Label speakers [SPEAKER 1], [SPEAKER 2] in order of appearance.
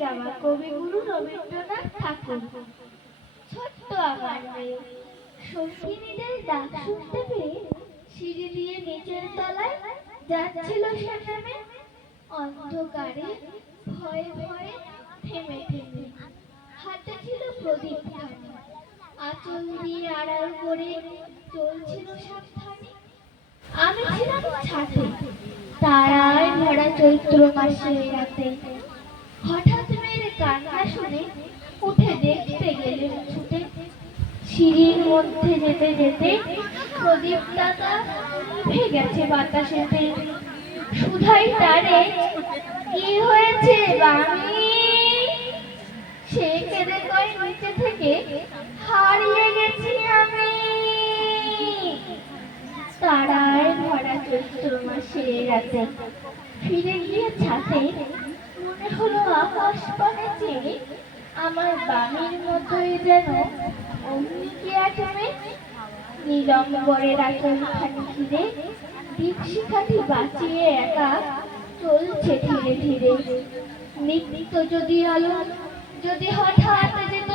[SPEAKER 1] যাওয়া কবিগুরু রবীন্দ্রনাথ ঠাকুর। ছোট্ট আমার মেয়ে। শর্ষিনীদের ডাক শুনতে পেয়ে সিঁড়ি দিয়ে নিচের তলায় যাচ্ছিল সে নেমে অন্ধকারে ভয়ে ভয়ে থেমে থেমে হাতে ছিল প্রদীপ আঁচল দিয়ে আড়াল করে চলছিল সাবধানে। আমি ছিলাম ছাদে তারায় ভরা চৈত্র মাসে রাতে। হঠাৎ সিঁড়ির মধ্যে যেতে যেতে প্রদীপ দাদা উঠে গেছে বাতাসেতে। সুধাই তারে, কি হয়েছে বামি সে কেঁদে কয় নিচে থেকে হারিয়ে গেছি আমি। তারায় ভরা চৈত্র মাসে রাতে ফিরে গিয়ে ছাতে মনে হলো আকাশ পানে চেয়ে আমার বামির মতোই যেন অমনি নীলম্বরে আচল খানি ঘিরে দীপশিখাটি বাঁচিয়ে একা চলছে ধীরে ধীরে। নিত্য যদি আলো, যদি হঠাৎ যেত